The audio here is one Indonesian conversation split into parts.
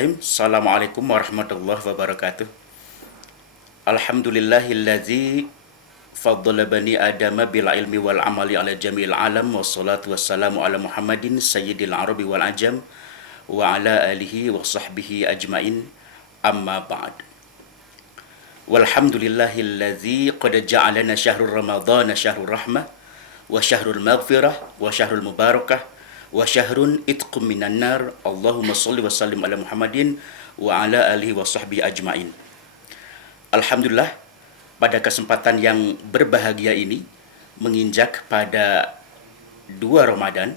Bismillahirrahmanirrahim. Assalamualaikum warahmatullahi wabarakatuh. Alhamdulillahillazi faddala bani adama bil ilmi wal amali ala jami'il alam. Wassalatu wassalamu ala Muhammadin sayyidil arabi wal ajam wa ala alihi wa sahbihi ajmain. Amma ba'd. Walhamdulillahillazi qad ja'alana syahrul ramadhana syahrul rahmah wa syahrul maghfirah wa syahrul mubarakah wa syahrun itqum minan nar. Allahumma shalli wa sallim ala Muhammadin wa ala alihi wa sahbihi ajmain. Alhamdulillah, pada kesempatan yang berbahagia ini menginjak pada 2 Ramadan,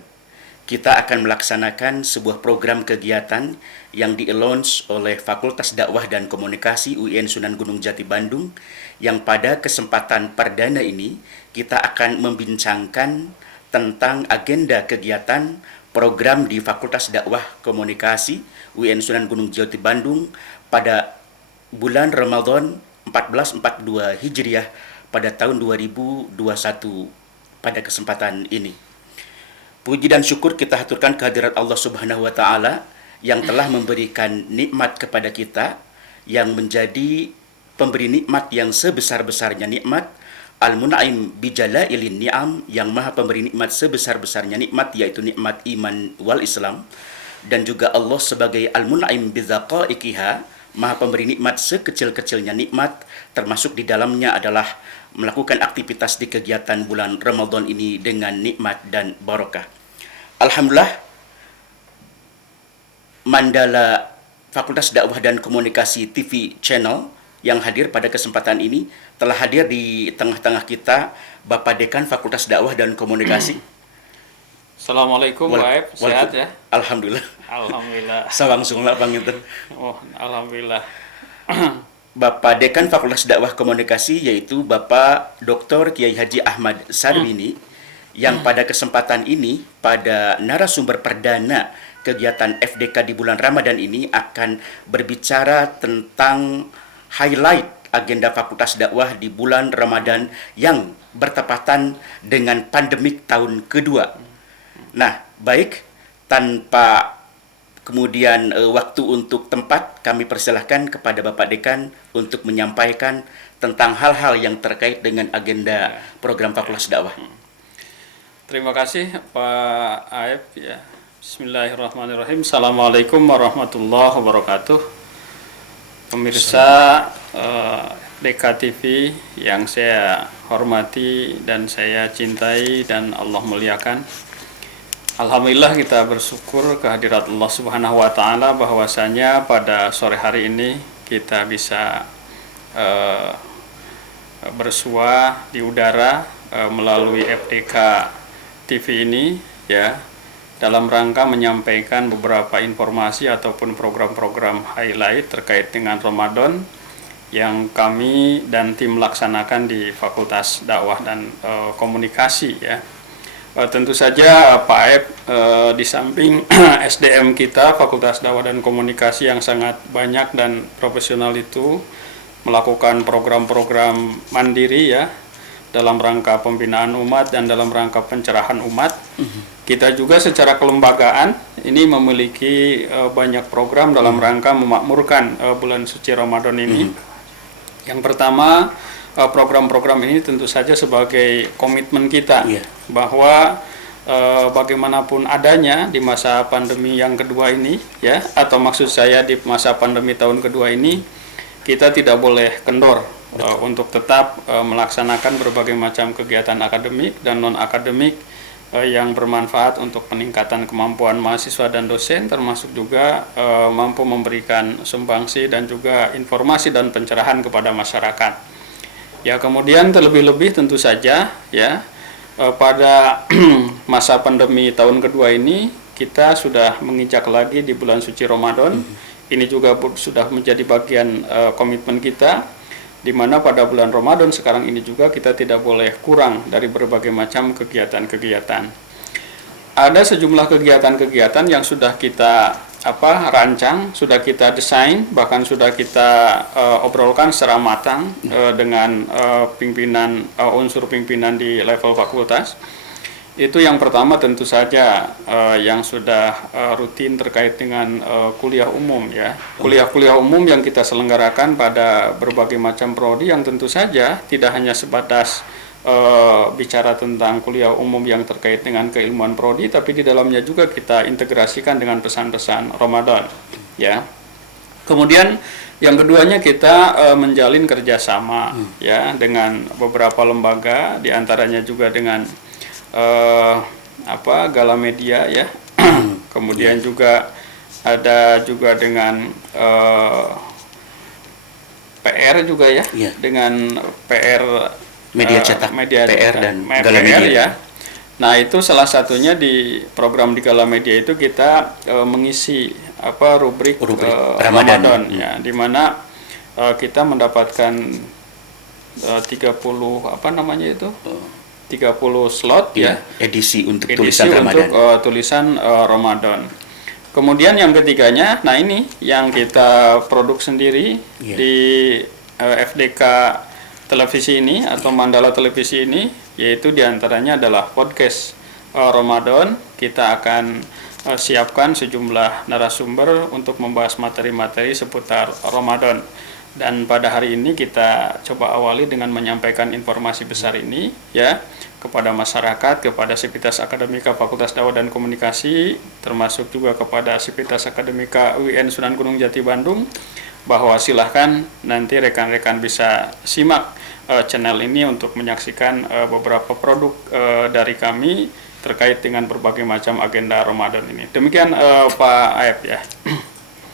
kita akan melaksanakan sebuah program kegiatan yang di-launch oleh Fakultas Dakwah dan Komunikasi UIN Sunan Gunung Jati Bandung, yang pada kesempatan perdana ini kita akan membincangkan tentang agenda kegiatan program di Fakultas Dakwah Komunikasi UIN Sunan Gunung Jati Bandung pada bulan Ramadan 1442 Hijriah pada tahun 2021 pada kesempatan ini. Puji dan syukur kita haturkan kehadirat Allah Subhanahu wa taala yang telah memberikan nikmat kepada kita, yang menjadi pemberi nikmat yang sebesar-besarnya nikmat, Al-Mun'im bijalailin ni'am, yang maha pemberi nikmat sebesar-besarnya nikmat, yaitu nikmat iman wal Islam, dan juga Allah sebagai Al-Mun'im bidzaqaiqiha, maha pemberi nikmat sekecil-kecilnya nikmat, termasuk di dalamnya adalah melakukan aktivitas di kegiatan bulan Ramadan ini dengan nikmat dan barakah. Alhamdulillah, Mandala Fakultas Dakwah dan Komunikasi TV Channel yang hadir pada kesempatan ini telah hadir di tengah-tengah kita Bapak Dekan Fakultas Dakwah dan Komunikasi. Assalamualaikum, Baik. Sehat ya? Alhamdulillah. Alhamdulillah. Sawangsunglah panginten. Oh, alhamdulillah. Bapak Dekan Fakultas Dakwah Komunikasi yaitu Bapak Dr. Kiai Haji Ahmad Sarwini, yang pada kesempatan ini pada narasumber perdana kegiatan FDK di bulan Ramadan ini akan berbicara tentang highlight agenda Fakultas Dakwah di bulan Ramadan yang bertepatan dengan pandemik tahun kedua. Nah, baik, tanpa kemudian waktu untuk tempat, kami persilahkan kepada Bapak Dekan untuk menyampaikan tentang hal-hal yang terkait dengan agenda program Fakultas Dakwah. Terima kasih Pak Aib ya. Bismillahirrahmanirrahim. Assalamualaikum warahmatullahi wabarakatuh. Pemirsa DKTV yang saya hormati dan saya cintai dan Allah muliakan. Alhamdulillah kita bersyukur kehadirat Allah Subhanahu wa taala bahwasanya pada sore hari ini kita bisa bersua di udara melalui FDK TV ini ya, dalam rangka menyampaikan beberapa informasi ataupun program-program highlight terkait dengan Ramadan yang kami dan tim laksanakan di Fakultas Dakwah dan Komunikasi ya. Tentu saja Pak Aib di samping SDM kita Fakultas Dakwah dan Komunikasi yang sangat banyak dan profesional itu melakukan program-program mandiri ya, dalam rangka pembinaan umat dan dalam rangka pencerahan umat. Kita juga secara kelembagaan ini memiliki banyak program dalam rangka memakmurkan bulan suci Ramadan ini. Yang pertama, program-program ini tentu saja sebagai komitmen kita bahwa bagaimanapun adanya di masa pandemi yang kedua ini ya, atau maksud saya di masa pandemi tahun kedua ini, kita tidak boleh kendor untuk tetap melaksanakan berbagai macam kegiatan akademik dan non-akademik yang bermanfaat untuk peningkatan kemampuan mahasiswa dan dosen, termasuk juga mampu memberikan sumbangsi dan juga informasi dan pencerahan kepada masyarakat. Ya, kemudian terlebih-lebih tentu saja ya, pada masa pandemi tahun kedua ini kita sudah menginjak lagi di bulan suci Ramadan. Ini juga sudah menjadi bagian komitmen kita, di mana pada bulan Ramadan sekarang ini juga kita tidak boleh kurang dari berbagai macam kegiatan-kegiatan. Ada sejumlah kegiatan-kegiatan yang sudah kita rancang, sudah kita desain, bahkan sudah kita obrolkan secara matang dengan pimpinan unsur pimpinan di level fakultas. Itu yang pertama tentu saja yang sudah rutin terkait dengan kuliah umum ya. Kuliah-kuliah umum yang kita selenggarakan pada berbagai macam prodi yang tentu saja tidak hanya sebatas bicara tentang kuliah umum yang terkait dengan keilmuan prodi, tapi di dalamnya juga kita integrasikan dengan pesan-pesan Ramadan ya. Kemudian yang keduanya kita menjalin kerjasama ya dengan beberapa lembaga, diantaranya juga dengan Gala Media ya. Kemudian juga ada juga dengan PR juga ya, dengan PR media cetak, PR dan Gala PR, Media ya. Nah, itu salah satunya di program di Gala Media itu kita mengisi rubrik Ramadan ya, di mana kita mendapatkan 30 slot ya, edisi untuk tulisan Ramadan. Tulisan Ramadan. Kemudian yang ketiganya, nah ini yang kita produk sendiri di FDK televisi ini atau Mandala televisi ini, yaitu diantaranya adalah podcast Ramadan. Kita akan siapkan sejumlah narasumber untuk membahas materi-materi seputar Ramadan. Dan pada hari ini kita coba awali dengan menyampaikan informasi besar ini ya kepada masyarakat, kepada Sivitas Akademika Fakultas Dakwah dan Komunikasi, termasuk juga kepada Sivitas Akademika UIN Sunan Gunung Jati Bandung, bahwa silahkan nanti rekan-rekan bisa simak channel ini untuk menyaksikan beberapa produk dari kami terkait dengan berbagai macam agenda Ramadan ini. Demikian Pak Aep ya.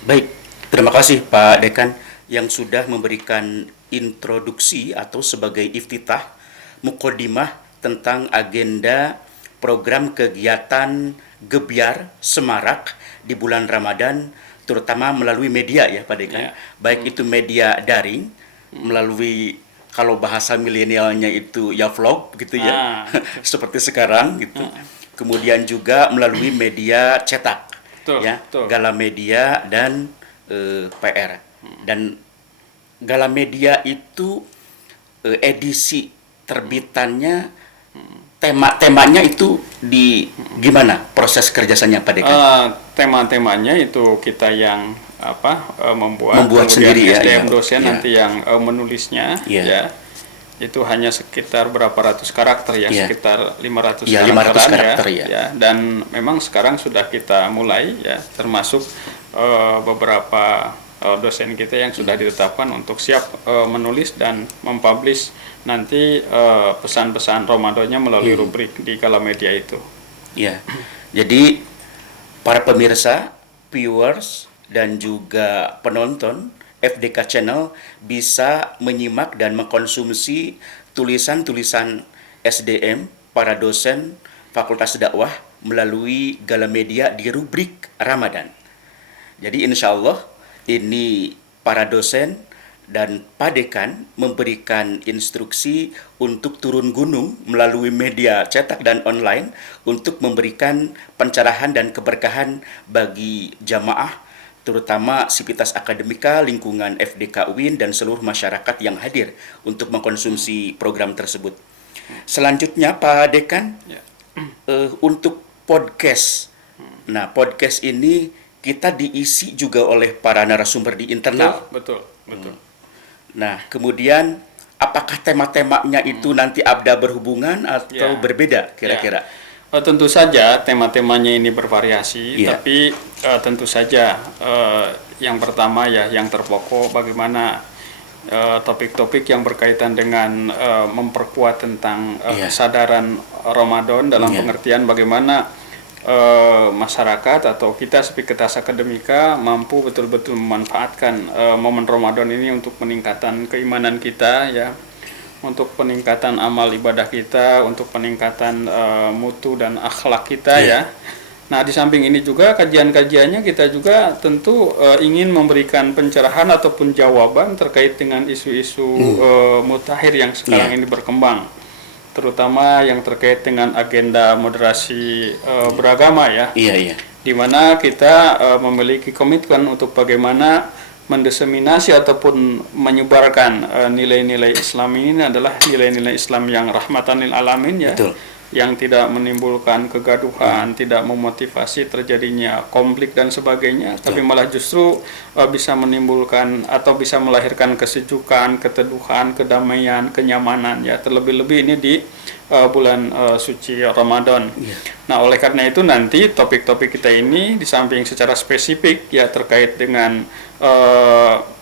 Baik, terima kasih Pak Dekan yang sudah memberikan introduksi atau sebagai iftitah muqaddimah tentang agenda program kegiatan Gebyar Semarak di bulan Ramadan, terutama melalui media ya Pak Dekan. Baik itu media daring melalui, kalau bahasa milenialnya itu ya vlog gitu ya, seperti sekarang gitu. Kemudian juga melalui media cetak, Gala Media dan PR. Dan Gala Media itu edisi terbitannya, tema-temanya itu di gimana proses kerjasamanya Pak Dekan? Tema-temanya itu kita yang membuat sendiri ya, SDM dosen nanti yang menulisnya ya. Itu hanya sekitar berapa ratus karakter ya, sekitar 500 karakter ya. Dan memang sekarang sudah kita mulai ya, termasuk beberapa dosen kita yang sudah ditetapkan untuk siap menulis dan mempublish nanti pesan-pesan Ramadannya melalui rubrik di Gala Media itu. Ya, jadi para pemirsa, viewers dan juga penonton FDK Channel bisa menyimak dan mengkonsumsi tulisan-tulisan SDM para dosen Fakultas Dakwah melalui Gala Media di rubrik Ramadan. Jadi insya Allah ini para dosen dan Pak Dekan memberikan instruksi untuk turun gunung melalui media cetak dan online untuk memberikan pencerahan dan keberkahan bagi jamaah, terutama Sivitas Akademika, lingkungan FDK UIN dan seluruh masyarakat yang hadir untuk mengkonsumsi program tersebut. Selanjutnya Pak Dekan, untuk podcast. Nah, podcast ini kita diisi juga oleh para narasumber di internal. Betul. Nah, kemudian apakah tema-temanya itu nanti ada berhubungan atau berbeda kira-kira? Tentu saja tema-temanya ini bervariasi, tapi tentu saja yang pertama ya, yang terpokok bagaimana topik-topik yang berkaitan dengan memperkuat tentang kesadaran Ramadan dalam pengertian bagaimana masyarakat atau kita Sivitas Akademika mampu betul-betul memanfaatkan momen Ramadan ini untuk peningkatan keimanan kita ya, untuk peningkatan amal ibadah kita, untuk peningkatan mutu dan akhlak kita ya. Nah, di samping ini juga kajian-kajiannya kita juga tentu ingin memberikan pencerahan ataupun jawaban terkait dengan isu-isu mutakhir yang sekarang ini berkembang, terutama yang terkait dengan agenda moderasi beragama ya. Di mana kita memiliki komitmen untuk bagaimana mendiseminasi ataupun menyebarkan nilai-nilai Islam ini adalah nilai-nilai Islam yang rahmatan lil alamin ya. yang tidak menimbulkan kegaduhan, tidak memotivasi terjadinya konflik dan sebagainya, tapi malah justru bisa menimbulkan atau bisa melahirkan kesejukan, keteduhan, kedamaian, kenyamanan ya. Terlebih-lebih ini di bulan suci Ramadan. Nah, oleh karena itu nanti topik-topik kita ini di samping secara spesifik ya terkait dengan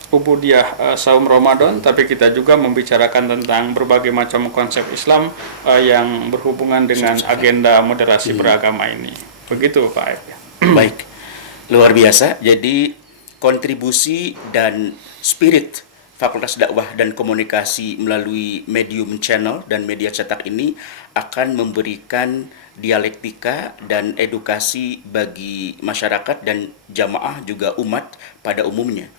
ubudiyah saum Ramadan, tapi kita juga membicarakan tentang berbagai macam konsep Islam yang berhubungan dengan agenda moderasi beragama ini. Begitu Pak Aib. Baik, luar biasa. Jadi kontribusi dan spirit Fakultas Dakwah dan Komunikasi melalui medium channel dan media cetak ini akan memberikan dialektika dan edukasi bagi masyarakat dan jamaah juga umat pada umumnya.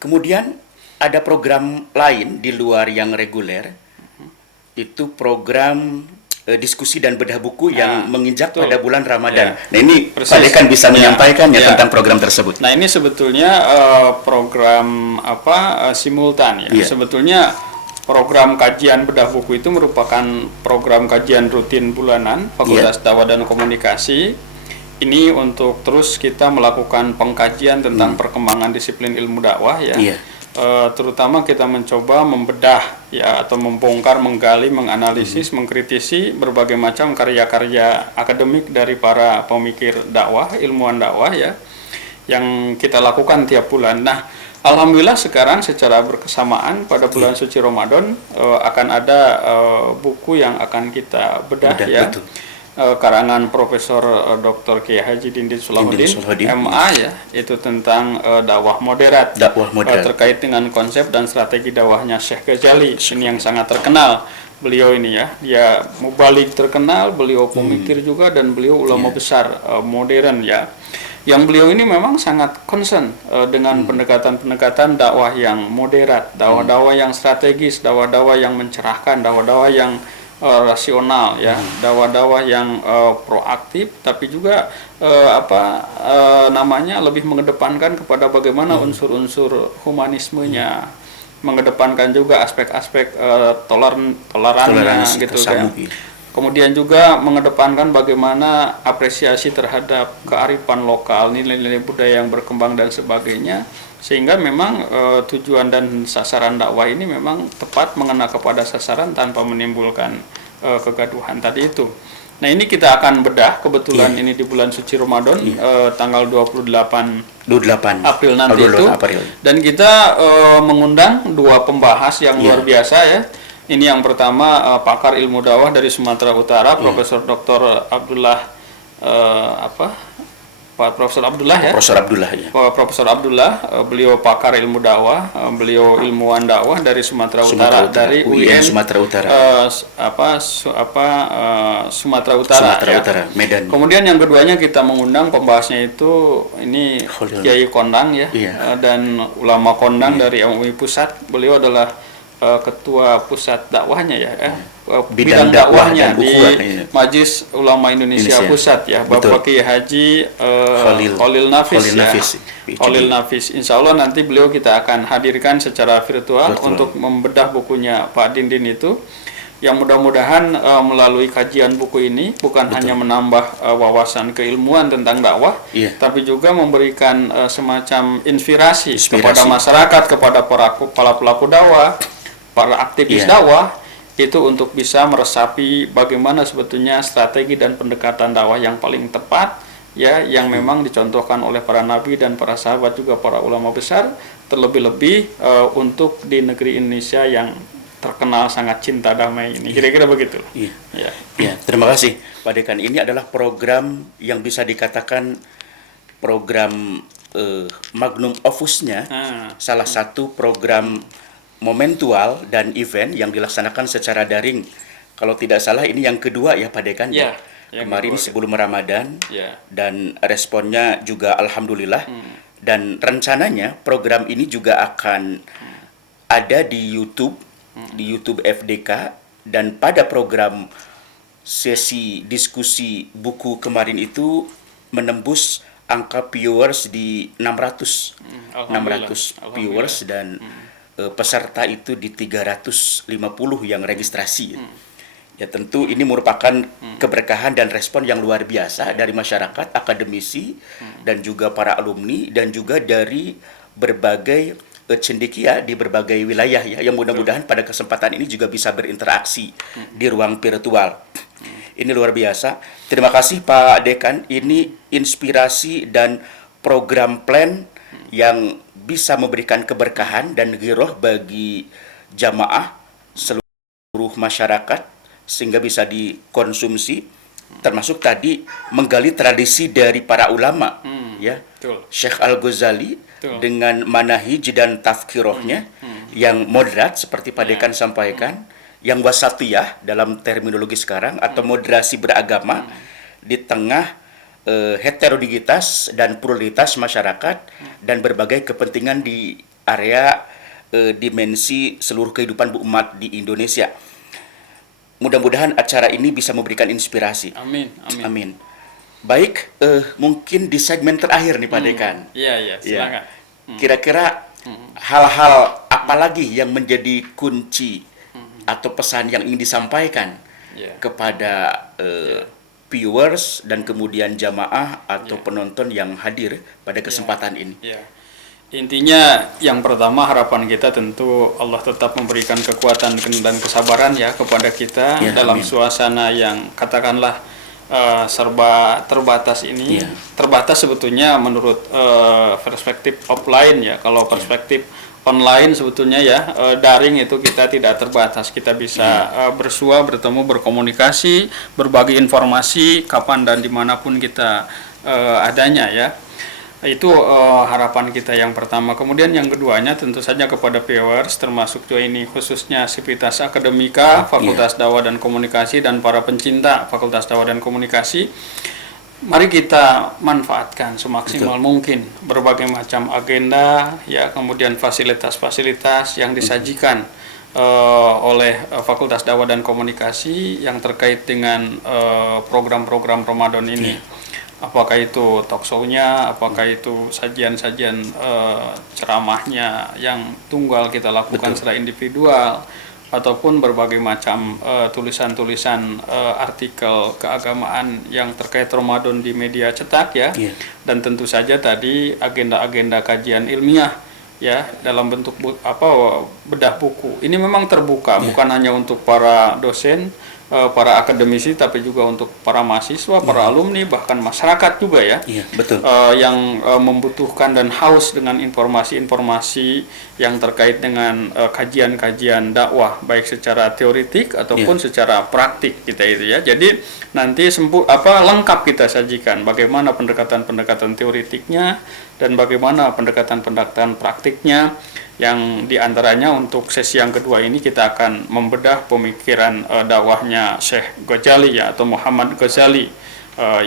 Kemudian ada program lain di luar yang reguler, itu program diskusi dan bedah buku yang menginjak pada bulan Ramadan. Nah ini Pak Dekan bisa menyampaikan tentang program tersebut. Nah ini sebetulnya program simultan ya. Sebetulnya program kajian bedah buku itu merupakan program kajian rutin bulanan Fakultas Dakwah dan Komunikasi. Ini untuk terus kita melakukan pengkajian tentang perkembangan disiplin ilmu dakwah ya. Terutama kita mencoba membedah ya atau membongkar, menggali, menganalisis, mengkritisi berbagai macam karya-karya akademik dari para pemikir dakwah, ilmuwan dakwah ya yang kita lakukan tiap bulan. Nah, alhamdulillah sekarang secara berkesamaan pada bulan suci Ramadan akan ada buku yang akan kita bedah ya. Betul. Karangan Profesor Dr. Kiai Haji Dindin Solahuddin MA ya, itu tentang dakwah moderat, terkait dengan konsep dan strategi dakwahnya Syekh Ghazali. Ini yang sangat terkenal beliau ini ya, dia mubalik terkenal, beliau pemikir juga dan beliau ulama besar modern ya. Yang beliau ini memang sangat concern dengan pendekatan-pendekatan dakwah yang moderat, dakwah-dakwah yang strategis, dakwah-dakwah yang mencerahkan, dakwah-dakwah yang rasional ya, dakwah-dakwah yang proaktif, tapi juga lebih mengedepankan kepada bagaimana unsur-unsur humanismenya, mengedepankan juga aspek-aspek tolerannya gitu kan. Kemudian juga mengedepankan bagaimana apresiasi terhadap kearifan lokal, nilai-nilai budaya yang berkembang dan sebagainya. Sehingga memang tujuan dan sasaran dakwah ini memang tepat mengena kepada sasaran tanpa menimbulkan kegaduhan tadi itu. Nah ini kita akan bedah kebetulan ini di bulan suci Ramadan tanggal 28 April nanti itu. Dan kita mengundang dua pembahas yang luar biasa ya. Ini yang pertama pakar ilmu dakwah dari Sumatera Utara, Profesor Dr. Abdullah Profesor Abdullah ya. Profesor Abdullah, beliau pakar ilmu dakwah, beliau ilmuwan dakwah dari Sumatera Utara, dari UIN Sumatera Utara. Sumatera Utara, Medan. Kemudian yang keduanya kita mengundang pembahasnya itu ini Kiai Kondang ya, dan ulama Kondang dari MUI Pusat. Beliau adalah ketua pusat dakwahnya ya, bidang dakwahnya di Majelis Ulama Indonesia Pusat ya, Bapak Kiai Haji Khalil Nafis. Insya Allah nanti beliau kita akan hadirkan secara virtual untuk membedah bukunya Pak Dindin itu, yang mudah-mudahan melalui kajian buku ini bukan hanya menambah wawasan keilmuan tentang dakwah, tapi juga memberikan semacam inspirasi kepada masyarakat, kepada para pelaku dakwah, para aktivis dakwah itu untuk bisa meresapi bagaimana sebetulnya strategi dan pendekatan dakwah yang paling tepat ya, yang memang dicontohkan oleh para nabi dan para sahabat juga para ulama besar, terlebih-lebih untuk di negeri Indonesia yang terkenal sangat cinta damai ini. Kira-kira begitu. Ya, terima kasih Pak Dekan. Ini adalah program yang bisa dikatakan program magnum opusnya, salah satu program momentual dan event yang dilaksanakan secara daring. Kalau tidak salah ini yang kedua ya Pak Dekan ya. Kemarin sebelum Ramadan dan responnya juga alhamdulillah. Dan rencananya program ini juga akan ada di YouTube, di YouTube FDK, dan pada program sesi diskusi buku kemarin itu menembus angka viewers di 600 viewers dan peserta itu di 350 yang registrasi. Ya tentu ini merupakan keberkahan dan respon yang luar biasa dari masyarakat, akademisi, dan juga para alumni, dan juga dari berbagai cendekia di berbagai wilayah ya, yang mudah-mudahan pada kesempatan ini juga bisa berinteraksi di ruang virtual. Ini luar biasa. Terima kasih Pak Dekan, ini inspirasi dan program plan yang bisa memberikan keberkahan dan giroh bagi jamaah seluruh masyarakat sehingga bisa dikonsumsi, termasuk tadi menggali tradisi dari para ulama ya. Betul. Syekh Al-Ghazali Betul. dengan manahij dan tafkirohnya yang moderat seperti Pak Dekan sampaikan, yang wasatiyah dalam terminologi sekarang atau moderasi beragama di tengah heterogenitas dan pluralitas masyarakat dan berbagai kepentingan di area dimensi seluruh kehidupan umat di Indonesia. Mudah-mudahan acara ini bisa memberikan inspirasi. Amin. Amin. Amin. Baik, mungkin di segmen terakhir nih Pak Dekan. Iya, silakan. Kira-kira hal-hal apa lagi yang menjadi kunci atau pesan yang ingin disampaikan kepada viewers dan kemudian jamaah atau penonton yang hadir pada kesempatan ini? Ya. Intinya yang pertama harapan kita tentu Allah tetap memberikan kekuatan dan kesabaran ya kepada kita dalam suasana yang katakanlah serba terbatas ini. Terbatas sebetulnya menurut perspektif offline ya. Kalau perspektif online sebetulnya ya daring itu kita tidak terbatas. Kita bisa bersua, bertemu, berkomunikasi, berbagi informasi kapan dan dimanapun kita adanya ya. Itu harapan kita yang pertama. Kemudian yang keduanya tentu saja kepada viewers, termasuk juga ini khususnya Sivitas Akademika, Fakultas Dakwah dan Komunikasi, dan para pencinta Fakultas Dakwah dan Komunikasi. Mari kita manfaatkan semaksimal mungkin berbagai macam agenda, ya, kemudian fasilitas-fasilitas yang disajikan oleh Fakultas Dakwah dan Komunikasi yang terkait dengan program-program Ramadan ini. Apakah itu talk show-nya, apakah itu sajian-sajian ceramahnya yang tunggal kita lakukan secara individual, ataupun berbagai macam tulisan-tulisan artikel keagamaan yang terkait Ramadan di media cetak ya. Dan tentu saja tadi agenda-agenda kajian ilmiah ya dalam bentuk bedah buku. Ini memang terbuka bukan hanya untuk para dosen, para akademisi, tapi juga untuk para mahasiswa, para alumni, bahkan masyarakat juga ya, yang membutuhkan dan haus dengan informasi-informasi yang terkait dengan kajian-kajian dakwah, baik secara teoritik ataupun secara praktik kita itu ya. Jadi nanti lengkap kita sajikan bagaimana pendekatan-pendekatan teoritiknya dan bagaimana pendekatan-pendekatan praktiknya. Yang diantaranya untuk sesi yang kedua ini kita akan membedah pemikiran dakwahnya Syekh Ghazali ya, atau Muhammad Ghazali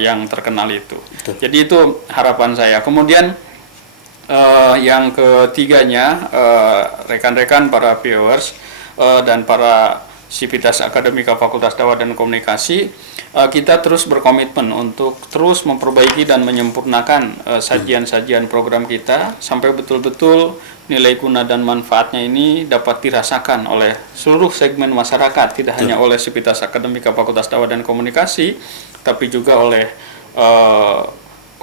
yang terkenal itu. Jadi itu harapan saya. Kemudian yang ketiganya, rekan-rekan para viewers dan para Sivitas Akademika Fakultas Dakwah dan Komunikasi, kita terus berkomitmen untuk terus memperbaiki dan menyempurnakan sajian-sajian program kita sampai betul-betul nilai guna dan manfaatnya ini dapat dirasakan oleh seluruh segmen masyarakat, tidak hanya oleh Sivitas Akademika Fakultas Dakwah dan Komunikasi, tapi juga oleh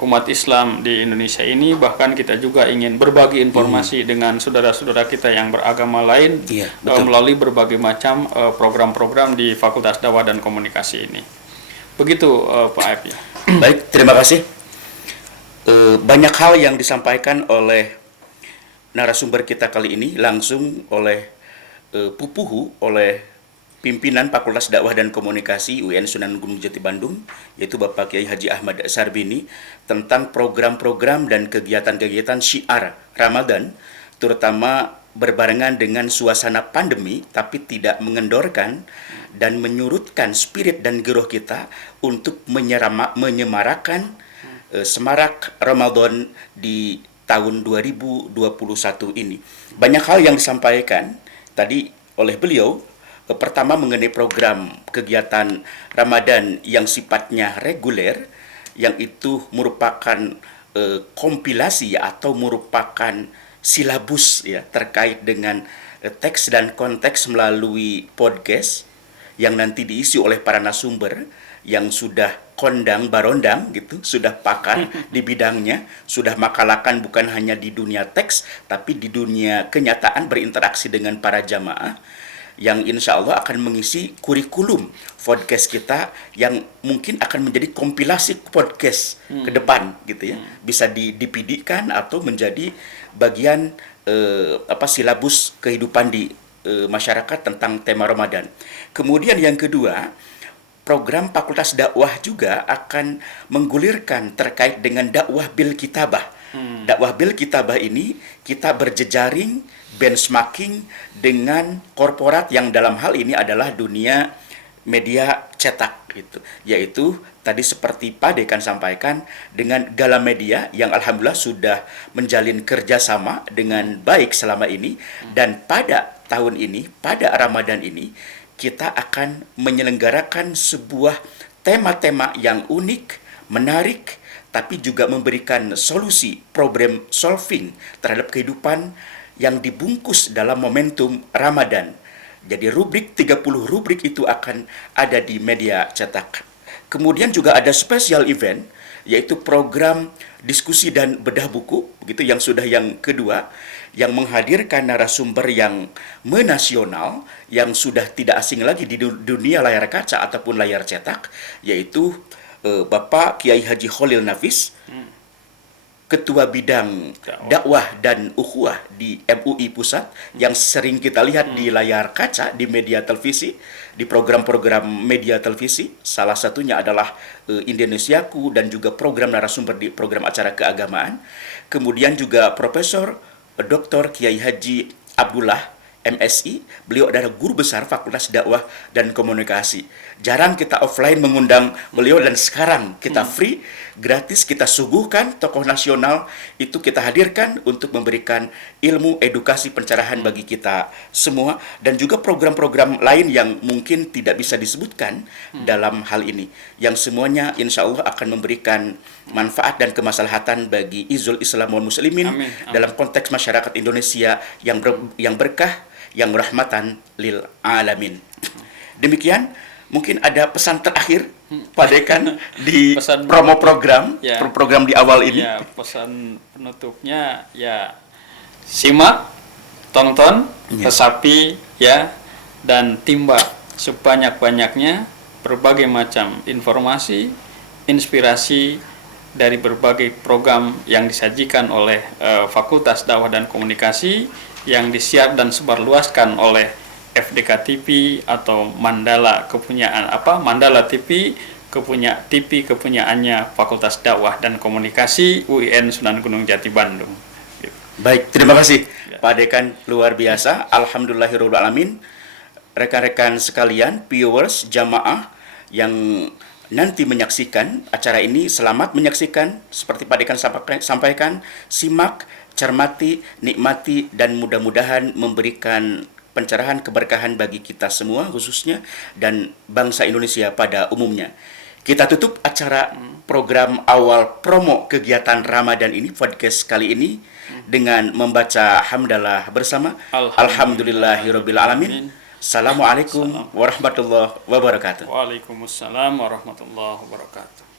umat Islam di Indonesia ini. Bahkan kita juga ingin berbagi informasi dengan saudara-saudara kita yang beragama lain melalui berbagai macam program-program di Fakultas Dakwah dan Komunikasi ini. Begitu Pak Aib ya. Baik, terima kasih. Banyak hal yang disampaikan oleh narasumber kita kali ini langsung oleh Pupuhu, oleh pimpinan Fakultas Dakwah dan Komunikasi UIN Sunan Gunung Jati Bandung, yaitu Bapak Kiai Haji Ahmad Sarbini, tentang program-program dan kegiatan-kegiatan syiar Ramadan, terutama berbarengan dengan suasana pandemi, tapi tidak mengendorkan dan menyurutkan spirit dan giroh kita untuk menyemarakan semarak Ramadan di tahun 2021 ini. Banyak hal yang disampaikan tadi oleh beliau. Pertama mengenai program kegiatan Ramadan yang sifatnya reguler, yang itu merupakan kompilasi atau merupakan silabus ya terkait dengan teks dan konteks melalui podcast. yang nanti diisi oleh para narasumber yang sudah kondang barondang gitu, sudah pakar di bidangnya, sudah makalakan bukan hanya di dunia teks tapi di dunia kenyataan berinteraksi dengan para jamaah, yang insya Allah akan mengisi kurikulum podcast kita yang mungkin akan menjadi kompilasi podcast ke depan gitu ya, bisa dipidikan atau menjadi bagian silabus kehidupan di masyarakat tentang tema Ramadan. Kemudian yang kedua, program Fakultas Dakwah juga akan menggulirkan terkait dengan dakwah bil kitabah. Dakwah bil kitabah ini kita berjejaring, benchmarking dengan korporat yang dalam hal ini adalah dunia media cetak gitu. Yaitu tadi seperti Pak Dekan sampaikan dengan Galamedia yang alhamdulillah sudah menjalin kerjasama dengan baik selama ini, dan pada tahun ini, pada Ramadan ini kita akan menyelenggarakan sebuah tema-tema yang unik, menarik, tapi juga memberikan solusi, problem solving terhadap kehidupan yang dibungkus dalam momentum Ramadan. Jadi rubrik 30 rubrik itu akan ada di media cetak. Kemudian juga ada special event, yaitu program diskusi dan bedah buku, begitu yang sudah yang kedua, yang menghadirkan narasumber yang menasional, yang sudah tidak asing lagi di dunia layar kaca ataupun layar cetak, yaitu Bapak Kiai Haji Khalil Nafis, Ketua Bidang Dakwah dan Ukhuwah di MUI Pusat, yang sering kita lihat di layar kaca, di media televisi, di program-program media televisi. Salah satunya adalah Indonesiaku dan juga program narasumber di program acara keagamaan. Kemudian juga Profesor Dr. Kiai Haji Abdullah MSI, beliau adalah guru besar Fakultas Dakwah dan Komunikasi. Jarang kita offline mengundang beliau, dan sekarang kita free, gratis kita suguhkan tokoh nasional itu kita hadirkan untuk memberikan ilmu, edukasi, pencerahan bagi kita semua, dan juga program-program lain yang mungkin tidak bisa disebutkan dalam hal ini, yang semuanya insya Allah akan memberikan manfaat dan kemaslahatan bagi izul Islam wal Muslimin. Amin. Dalam konteks masyarakat Indonesia yang berkah, yang rahmatan lil alamin. Demikian, mungkin ada pesan terakhir Pak Dekan di pesan promo program, ya, program di awal ini. Ya, pesan penutupnya ya simak, tonton, resapi ya, dan timba sebanyak-banyaknya berbagai macam informasi, inspirasi dari berbagai program yang disajikan oleh Fakultas Dakwah dan Komunikasi, yang disiar dan sebarluaskan oleh FDK TV atau Mandala Mandala TV, kepunyaannya Fakultas Dakwah dan Komunikasi UIN Sunan Gunung Jati Bandung. Baik, terima kasih Pak Dekan, luar biasa. Alhamdulillahirabbil alamin. Rekan-rekan sekalian, viewers, jamaah yang nanti menyaksikan acara ini, selamat menyaksikan. Seperti Pak Dekan sampaikan, simak, cermati, nikmati, dan mudah-mudahan memberikan pencerahan, keberkahan bagi kita semua khususnya, dan bangsa Indonesia pada umumnya. Kita tutup acara program awal promo kegiatan Ramadan ini, podcast kali ini, dengan membaca hamdalah bersama. Alhamdulillahirabbil alamin. Assalamualaikum warahmatullahi wabarakatuh. Waalaikumsalam warahmatullahi wabarakatuh.